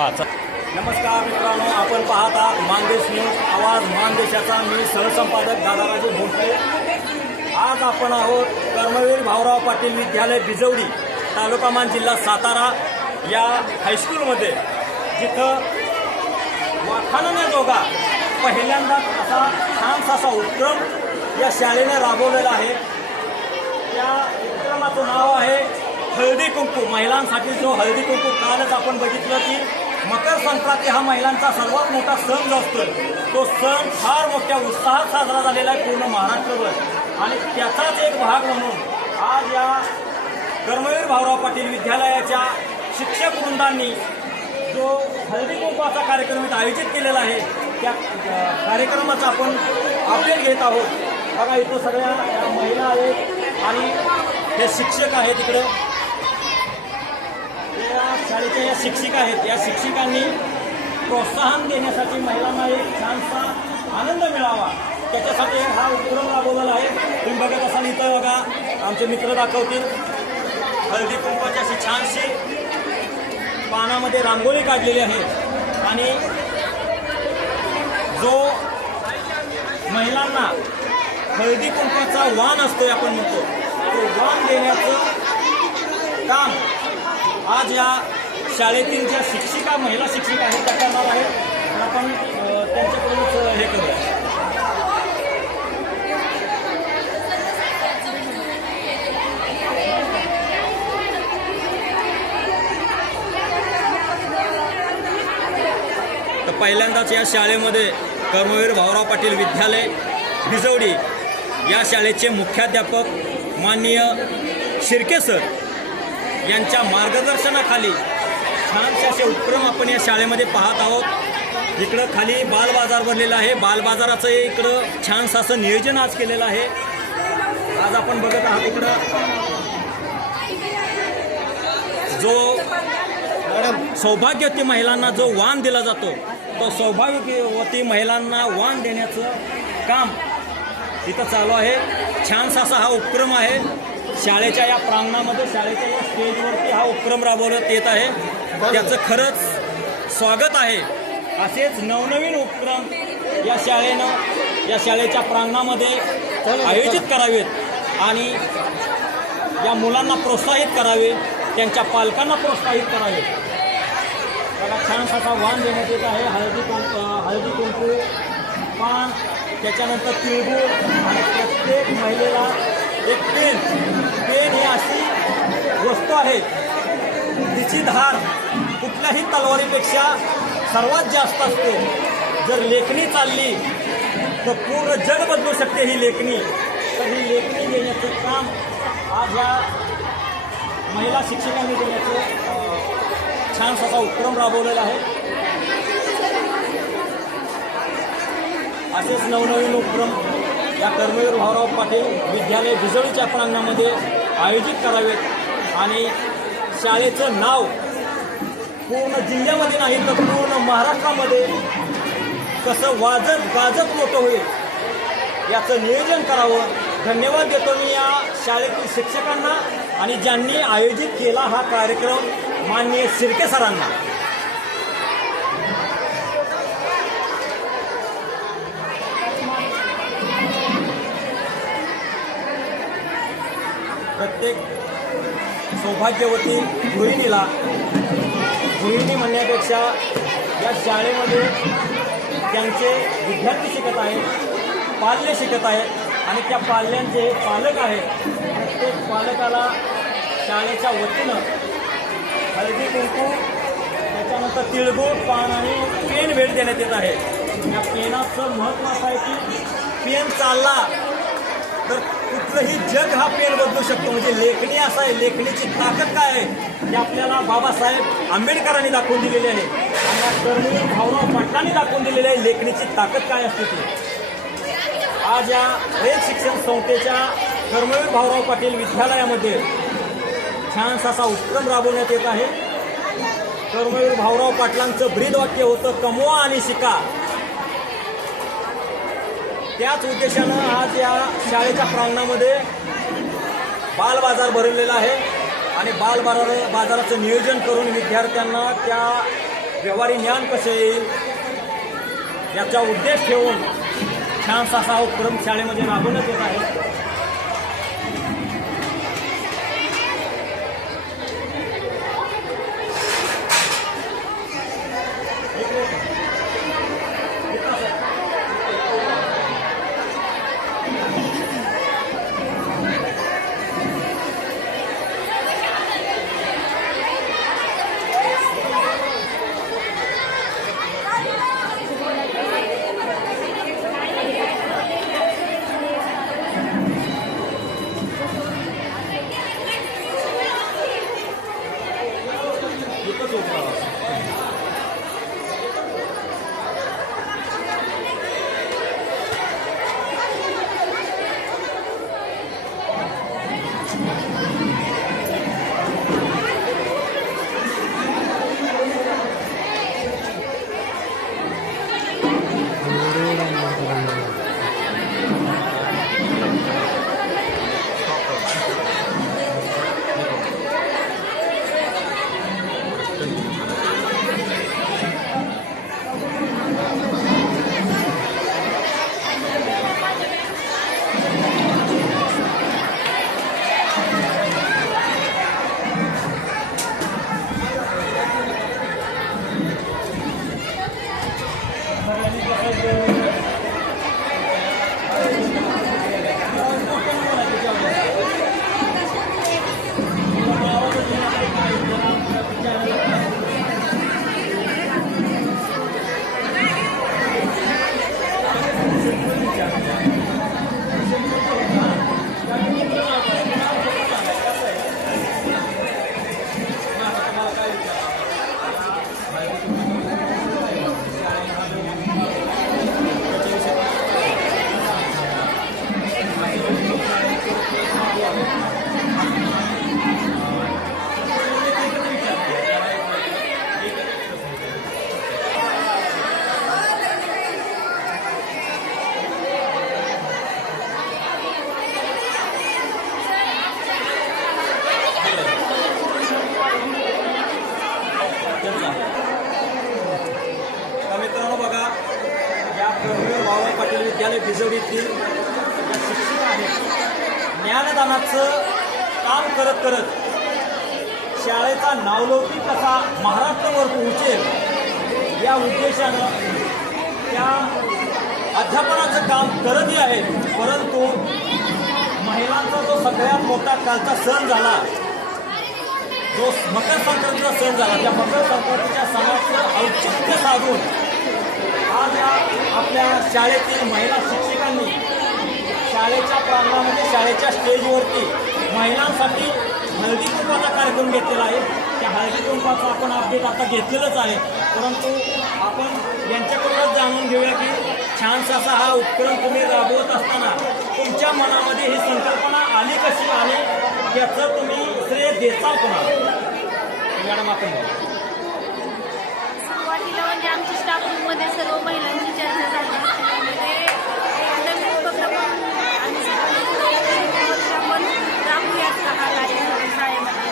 नमस्कार मित्रांनो, आपण पाहत आहात मानदेश न्यूज, आवाज मानदेशाचा. मी सहसंपादक दादाराजे भोसले. आज आपण आहोत कर्मवीर भाऊराव पाटील विद्यालय बिजवडी, तालुका मान, जिल्हा सातारा या हायस्कूलमध्ये, जिथं वाखाणण्याजोगा पहिल्यांदाच असा उपक्रम या शाळेने राबवलेला आहे. त्या उपक्रमाचं नाव आहे हळदी कुंकू. महिलांसाठी जो हळदी कुंकू, कालच आपण बघितलं की मकर संक्रांती हा महिलांचा सर्वात मोठा सण जो असतो, तो सण फार मोठ्या उत्साहात साजरा झालेला आहे पूर्ण महाराष्ट्रभर. आणि त्याचाच एक भाग म्हणून आज या कर्मवीर भाऊराव पाटील विद्यालयाच्या शिक्षक वृंदांनी जो हळदी कुंकवाचा कार्यक्रम आयोजित केलेला आहे, त्या कार्यक्रमाचा आपण अपडेट घेत आहोत. बघा, इथं सगळ्या महिला आहेत आणि हे शिक्षक आहेत. इकडं या शाळेच्या या शिक्षिका आहेत. या शिक्षिकांनी प्रोत्साहन देण्यासाठी महिलांना एक छानसा आनंद मिळावा, त्याच्यासाठी हा उपक्रम राबवलेला आहे. तुम्ही बघत असाल, इथं बघा आमचे मित्र दाखवतील हळदी कुंकवाची अशी छानशी पानामध्ये रांगोळी काढलेली आहे. आणि जो महिलांना हळदी कुंकवाचा वाण असतो, आपण म्हणतो, तो वाण देण्याचं काम आज या शाळेतील ज्या शिक्षिका, महिला शिक्षिका आहेत त्या करणार आहेत. आपण त्यांच्याकडूनच हे करूया. तर पहिल्यांदाच या शाळेमध्ये कर्मवीर भाऊराव पाटील विद्यालय बिजवडी या शाळेचे मुख्याध्यापक माननीय शिर्के सर यांच्या मार्गदर्शनाखाली छानसे असे उपक्रम आपण या शाळेमध्ये पाहत आहोत. इकडं खाली बाल बाजार भरलेला आहे. बाल बाजाराचं इकडं छानसं असं नियोजन आज केलेलं आहे. आज आपण बघत आहात इकडं जो सौभाग्यवती महिलांना जो वाण दिला जातो, तो सौभाग्यवती महिलांना वाण देण्याचं काम इथं चालू आहे. छानसा असा हा उपक्रम आहे. शाळेच्या या प्रांगणामध्ये, शाळेच्या या स्टेजवरती हा उपक्रम राबवण्यात येत आहे. त्याचं खरंच स्वागत आहे. असेच नवनवीन उपक्रम या शाळेनं, या शाळेच्या प्रांगणामध्ये आयोजित करावेत आणि या मुलांना प्रोत्साहित करावे, त्यांच्या पालकांना प्रोत्साहित करावे. त्याला छानसा असा वाण देण्यात येत आहे. हळदी कुंकू, पान, त्याच्यानंतर तिळगुळ आणि प्रत्येक महिलेला एक पेन ही अशी वस्तू आहे, तिची धार कुठल्याही तलवारीपेक्षा सर्वात जास्त असते. जर लेखणी चालली तर पूर्ण जग बदलू शकते ही लेखणी. तर ही लेखणी देण्याचं काम आज या महिला शिक्षकांनी देण्याचं छानसा असा उपक्रम राबवलेला आहे. असेच नवनवीन उपक्रम या कर्मवीर भाऊराव पाटील विद्यालय बिजवडीच्या प्रांगणामध्ये आयोजित करावेत आणि शाळेचं नाव पूर्ण जिल्ह्यामध्ये नाही तर पूर्ण महाराष्ट्रामध्ये कसं वाजत गाजत मोठं होईल याचं नियोजन करावं. धन्यवाद देतो मी या शाळेतील शिक्षकांना आणि ज्यांनी आयोजित केला हा कार्यक्रम, माननीय शिर्के सरांना. प्रत्येक सौभाग्यवती गृहिणी म्हणण्यापेक्षा या शाळेमध्ये त्यांचे विद्यार्थी शिकत आहेत, पाल्य शिकत आहेत आणि त्या पाल्यांचे पालक आहेत. प्रत्येक पालकाला शाळेच्या वतीनं हळदी कुंकू, त्याच्यानंतर तिळगुळ, पान आणि पेन भेट देण्यात येत आहे. या पेनाचं महत्त्व असं आहे की पेन चालला तर कुठलंही जग हा पेन बदलू शकतो. म्हणजे लेखणी असं आहे, लेखणीची ताकद काय आहे हे आपल्याला बाबासाहेब आंबेडकरांनी दाखवून दिलेली आहे आणि या कर्मवीर भाऊराव पाटलांनी दाखवून दिलेली आहे लेखणीची ताकद काय असते ती. आज या रयत शिक्षण संस्थेच्या कर्मवीर भाऊराव पाटील विद्यालयामध्ये छानसा असा उपक्रम राबवण्यात येत आहे. कर्मवीर भाऊराव पाटलांचं ब्रीदवाक्य होतं, कमवा आणि शिका. त्याच उद्देशानं आज या शाळेच्या प्रांगणामध्ये बाल बाजार भरवलेला आहे आणि बाजाराचं नियोजन करून विद्यार्थ्यांना त्या व्यवहारी ज्ञान कसे येईल याचा उद्देश ठेवून छानसा असा उपक्रम शाळेमध्ये राबवण्यात येत आहे. मित्रांनो बघा, या कर्मवीर भाऊराव पाटील विद्यालय भिजवडीतील शिक्षक आहेत. ज्ञानदानाचं काम करत करत शाळेचा नावलौकिक कसा महाराष्ट्रावर पोहोचेल या उद्देशानं त्या अध्यापनाचं काम करतही आहेत. परंतु महिलांचा जो सगळ्यात मोठा कालचा सण झाला, जो मकर संक्रांतीचा सण झाला, त्या मकर संक्रांतीच्या सणाचं औचित्य साधून आज आपल्या शाळेतील महिला शिक्षकांनी शाळेच्या प्रांगणामध्ये शाळेच्या स्टेजवरती महिलांसाठी हळदी कुंकवाचा कार्यक्रम घेतलेला आहे. त्या हळदी कुंकवाचा आपण अपडेट आता घेतलेलंच आहे. परंतु आपण यांच्याकडूनच जाणून घेऊया की छानसा असा हा उपक्रम तुम्ही राबवत असताना तुमच्या मनामध्ये ही संकल्पना आली कशी आणि याचं तुम्ही श्रेय देता कोणाला? मॅडम आपण सुरुवातीला म्हणजे आमच्या स्टाफ रूममध्ये सर्व महिलांची चर्चा झाली. नवीन उपक्रम आम्ही आपण राबूयात हा कार्यक्रम शाळेमध्ये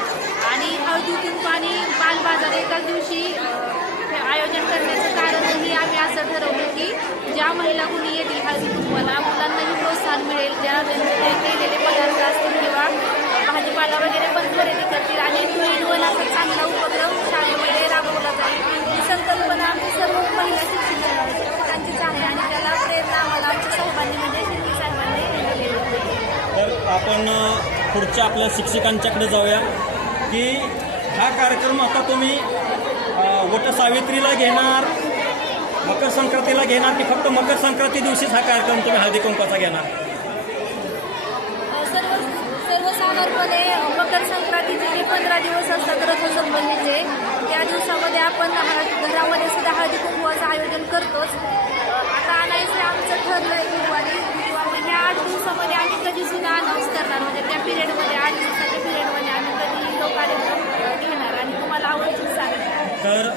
आणि हळदी कुंकू आणि बालबाजार एकाच दिवशी आयोजन करण्याचं कारणही आम्ही असं ठरवलं की ज्या महिला कुणी येतील हळदी कुंकवाला मुलांनाही प्रोत्साहन मिळेल, ज्या त्यांचे केलेले पदार्थ असतील किंवा भाजीपाला वगैरे पण खरेदी करतील आणि टू इन वन असा चांगला उपक्रम शाळेमध्ये राबवला जाईल. ही संकल्पना आमची सर्व महिला शिक्षकांचीच आहे आणि त्याला प्रेरणा आम्हाला आमच्या साहेबांनी म्हणजे शिंदे साहेबांनी दिलेली आहे. तर आपण पुढच्या आपल्या शिक्षकांच्याकडे जाऊया की हा कार्यक्रम आता तुम्ही वटसावित्रीला घेणार, मकर संक्रांतीला घेणार की फक्त मकर संक्रांती दिवशीच हा कार्यक्रम तुम्ही हळदी कुंकवाचा घेणार? सर्वसाधारणपणे मकर संक्रांतीचे जे 15 दिवस असतात रथसंबंधीचे, त्या दिवसामध्ये आपण घरामध्ये सुद्धा हळदी कुंकवाचं आयोजन करतोच. आता आणायचं आमचं ठरलं आहे गुरुवारी किंवा म्हणजे 8 दिवसामध्ये आम्ही कधी सुद्धा अनाऊन्स करणार, म्हणजे त्या पिरियडमध्ये 8 दिवसाच्या पिरियडमध्ये आम्ही कधी तो कार्यक्रम घेणार आणि तुम्हाला आवडतील सांगणार. तर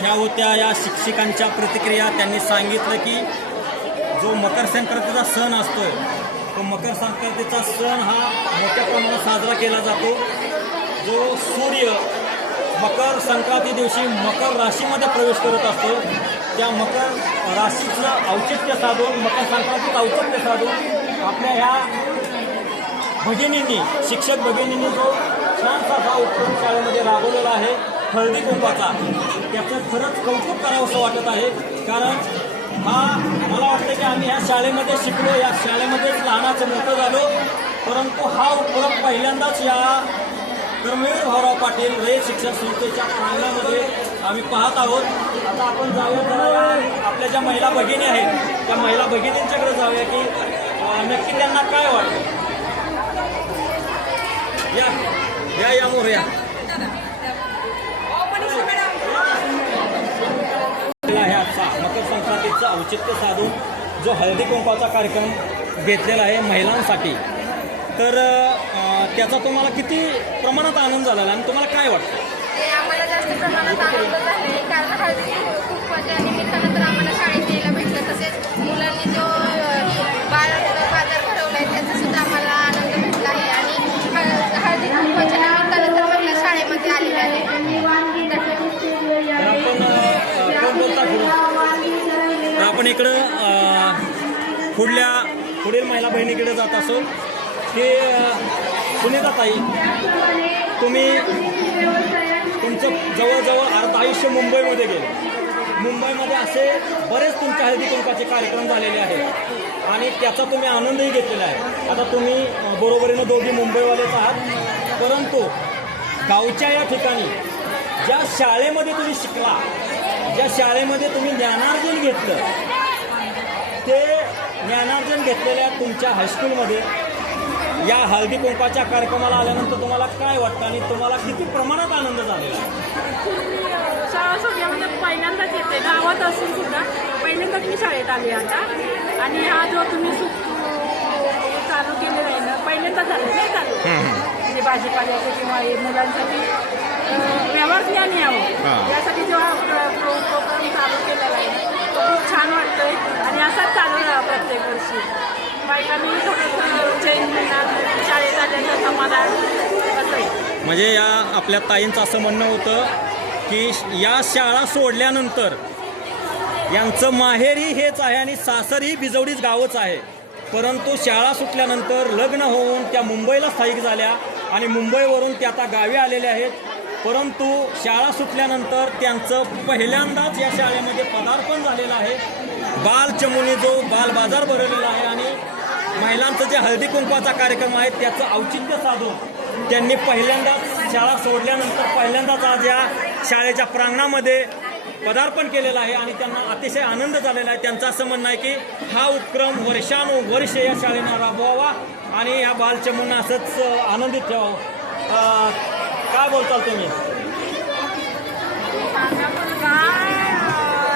ह्या होत्या या शिक्षकांच्या प्रतिक्रिया. त्यांनी सांगितलं की जो मकर संक्रांतीचा सण असतोय तो मकर संक्रांतीचा सण हा मोठ्या प्रमाणात साजरा केला जातो. जो सूर्य मकर संक्रांती दिवशी मकर राशीमध्ये प्रवेश करत असतो. त्या मकर राशीचं औचित्य साधून, मकर संक्रांतीचं औचित्य साधून आपल्या ह्या भगिनींनी, शिक्षक भगिनींनी जो छानसा हा उपक्रम शाळेमध्ये राबवलेला आहे हळदी कुंकवाचा, त्याचं खरंच कौतुक करावंसं वाटत आहे. कारण हा मला वाटतं की आम्ही ह्या शाळेमध्ये शिकलो, या शाळेमध्येच लहानाचं मोठं झालो, परंतु हा उपक्रम पहिल्यांदाच या कर्मवीर भाऊराव पाटील रयत शिक्षण संस्थेच्या प्रांगणामध्ये आम्ही पाहत आहोत. आता आपण जाऊया जरा आपल्या ज्या महिला भगिनी आहेत त्या महिला भगिनींच्याकडे जाऊया की नक्की त्यांना काय वाटतं. या मोर या आजचा मकर संक्रांतीचं औचित्य साधून जो हळदी कुंकवाचा कार्यक्रम घेतलेला आहे महिलांसाठी, तर त्याचा तुम्हाला किती प्रमाणात आनंद झाला आणि तुम्हाला काय वाटतं? आम्हाला जास्त प्रमाणात आनंद झाला आहे, कारण हळदी कुंकवाच्या निमित्तानं तर आम्हाला शाळेत यायला भेटलं. तसेच मुलांनी जो बाजार भरवला आहे त्याचा सुद्धा आम्हाला आनंद भेटला आहे. आणि हळदी कुंकवाच्या निमित्तानं तर महिला शाळेमध्ये आलेल्या आहेत. तर आपण इकडं पुढील महिला बहिणीकडे जात असो की सुनीता ताई, तुम्ही तुमचं जवळजवळ अर्ध आयुष्य मुंबईमध्ये गेले. मुंबईमध्ये असे बरेच तुमच्या हळदी कुंकवाचे कार्यक्रम झालेले आहेत आणि त्याचा तुम्ही आनंदही घेतलेला आहे. आता तुम्ही बरोबरीनं दोघी मुंबईवालेच आहात, परंतु गावच्या या ठिकाणी ज्या शाळेमध्ये तुम्ही शिकला, ज्या शाळेमध्ये तुम्ही ज्ञानार्जन घेतलं, ते ज्ञानार्जन घेतलेल्या तुमच्या हायस्कूलमध्ये या हळदी कुंकवाच्या कार्यक्रमाला आल्यानंतर तुम्हाला काय वाटतं आणि तुम्हाला किती प्रमाणात आनंद झालेला? शाळा सोडल्यामध्ये पहिल्यांदाच येते, गावात असून सुद्धा पहिल्यांदाच मी शाळेत आले आता. आणि हा जो तुम्ही चालू केलेला आहे ना, पहिल्यांदा झालं नाही चालू, म्हणजे भाजीपाल्याचं किंवा मुलांसाठी व्यवहार ज्ञान यावं यासाठी जो हा प्रोग्राम चालू केलेला आहे तो खूप छान वाटतोय. आणि असाच चालू राहा प्रत्येक वर्षी. बायकांनी थोडंसं चेंज मिळणार, शाळेत आल्याचं समाधान असं आहे. म्हणजे या आपल्या ताईंचं असं म्हणणं होतं की या शाळा सोडल्यानंतर यांचं माहेरही हेच आहे आणि सासरही बिजवडीच गावच आहे, परंतु शाळा सुटल्यानंतर लग्न होऊन त्या मुंबईला स्थायिक झाल्या आणि मुंबईवरून त्या आता गावी आलेल्या आहेत. परंतु शाळा सुटल्यानंतर त्यांचं पहिल्यांदाच या शाळेमध्ये पदार्पण झालेलं आहे. बालचमुनी जो बाल बाजार भरवलेला आहे आणि महिलांचं जे हळदी कुंकवाचा कार्यक्रम आहे त्याचं औचित्य साधून त्यांनी पहिल्यांदाच शाळा सोडल्यानंतर पहिल्यांदाच आज या शाळेच्या प्रांगणामध्ये पदार्पण केलेलं आहे आणि त्यांना अतिशय आनंद झालेला आहे. त्यांचं असं म्हणणं आहे की हा उपक्रम वर्षानुवर्ष या शाळेनं राबवावा आणि या बालचमूंना असंच आनंदित ठेवावं. काय बोलताल तुम्ही? माझा मुलगा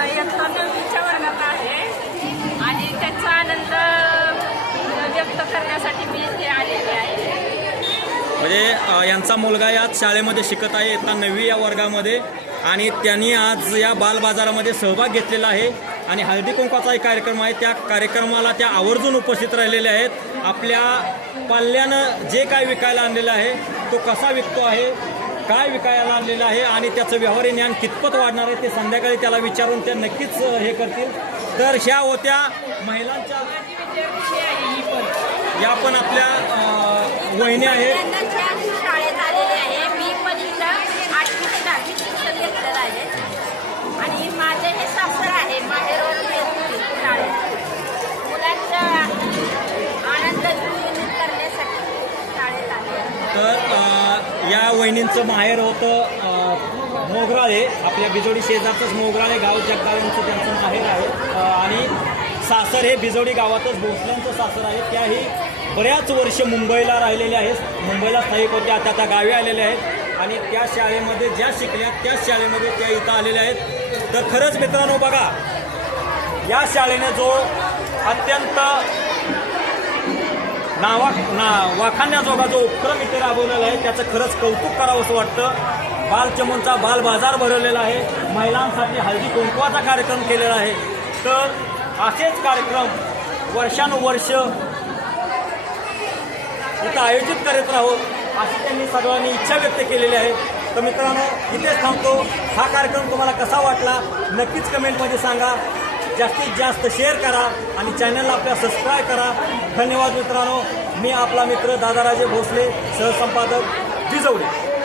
इयत्ता 9वीच्या वर्गात आहे आणि त्याचा आनंद व्यक्त करण्यासाठी मी इथे आलेले आहे. म्हणजे यांचा मुलगा याच शाळेमध्ये शिकत आहे, इयत्ता 9वी या वर्गामध्ये, आणि त्यांनी आज या बालबाजारामध्ये सहभाग घेतलेला आहे आणि हळदी कुंकवाचा एक कार्यक्रम आहे. त्या कार्यक्रमाला त्या आवर्जून उपस्थित राहिलेले आहेत. आपल्या पाल्यानं जे काय विकायला आणलेलं आहे तो कसा विकतो आहे, काय विकायला आणलेलं आहे आणि त्याचं व्यवहारी ज्ञान कितपत वाढणार आहे ते संध्याकाळी त्याला विचारून ते नक्कीच हे करतील. तर ह्या होत्या महिलांच्या, या पण आपल्या वहिनी आहेत. शाळेत आलेले आहे. मी पण इथं 8वी ते 10वी शिक्षण घेतलेलं आहे आणि माझे हे सासर आहे, माहेरवरून येत होते शाळेत. मुलांचा आनंद द्विगुणित करण्यासाठी शाळेत आले. तर या वहिनींचं माहेर होतं मोगराळे, आपल्या बिजोडी शेजारचंच मोगराळे गाव, जगदाळ्यांचं त्यांचं माहेर आहे आणि सासर हे बिजोडी गावातच भोसल्यांचं सासर आहे. त्याही बऱ्याच वर्ष मुंबईला राहिलेले आहेत, मुंबईला स्थायिक होत्या, आता त्या गावी आलेल्या आहेत आणि त्या शाळेमध्ये ज्या शिकल्या त्याच शाळेमध्ये त्या इथं आलेल्या आहेत. तर खरंच मित्रांनो बघा, या शाळेने जो अत्यंत वाखाणण्याजोगा जो उपक्रम इथे राबवलेला आहे त्याचं खरंच कौतुक करावं असं वाटतं. बालचमूंचा बाल बाजार भरवलेला आहे, महिलांसाठी हळदी कुंकवाचा कार्यक्रम केलेला आहे. तर असेच कार्यक्रम वर्षानुवर्ष इथं आयोजित करत राहू अशी त्यांनी सर्वांनी इच्छा व्यक्त केलेली आहे. तर मित्रांनो इथेच थांबतो. हा कार्यक्रम तुम्हाला कसा वाटला नक्कीच कमेंटमध्ये सांगा. जास्तीत जास्त शेअर करा आणि चॅनलला आपल्या सबस्क्राईब करा. धन्यवाद मित्रांनो. मी आपला मित्र दादाराजे भोसले, सहसंपादक जिजवडे.